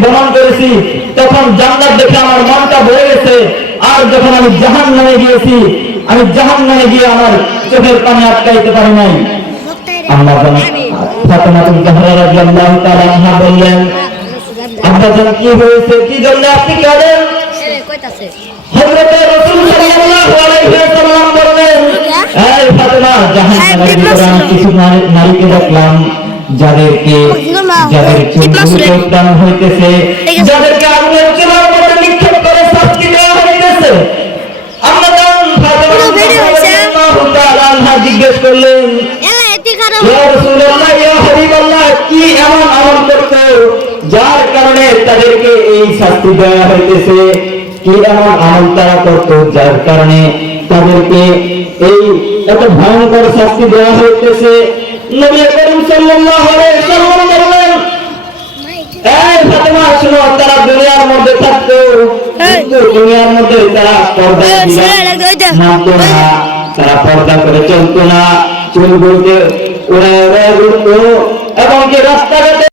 ভ্রমণ করেছি তখন জান্নাত দেখে আমার মনটা ভরে গেছে, আর যখন আমি জাহান্নামে গিয়েছি আমি জাহান্নামে গিয়ে আমার চোখের পানি আটকাইতে পারি নাই। আম্মাজান ফাতেমাতুল জাহরা রাদিয়াল্লাহু তাআলা আনহা বললেন, আম্মাজান কি হয়েছে, কি জন্য আপনি কাঁদেন? হযরত রাসূল সাল্লাল্লাহু আলাইহি ওয়াসাল্লাম বললেন, এই ফাতেমা, জাহান্নামের ভিতরে আমি কিছু নারীকে দেখলাম যাদেরকে চুলগুলো উত্তান হইতেছে, যাদেরকে আগুনের চুলার মধ্যে নিক্ষেপ করে শাস্তি দেওয়া হইতেছে। আম্মাজান ফাতেমা রাদিয়াল্লাহু তাআলা আনহা জিজ্ঞেস করলেন, ইয়া রাসূলুল্লাহ, ইয়া হাবিবাল্লাহ, কি এমন আমল করতে যার কারণে তাদেরকে এই শাস্তি দেওয়া হইতেছে? কি এমন আমল তারা করত যার কারণে তাদেরকে এই এত ভয়ঙ্কর শাস্তি দেওয়া হইতেছে? নবী করিম সাল্লাল্লাহু আলাইহি ওয়াসাল্লাম বললেন, এই ফাতেমা শুনো, তারা দুনিয়ার মধ্যে থাকতো কিন্তু দুনিয়ার মধ্যে তারা পর্দা মানতো না, তারা পর্দা করে চলতো না, চুলগুলোকে উড়ায় উড়ায় ঘুরতো এবং কি রাস্তাঘাটে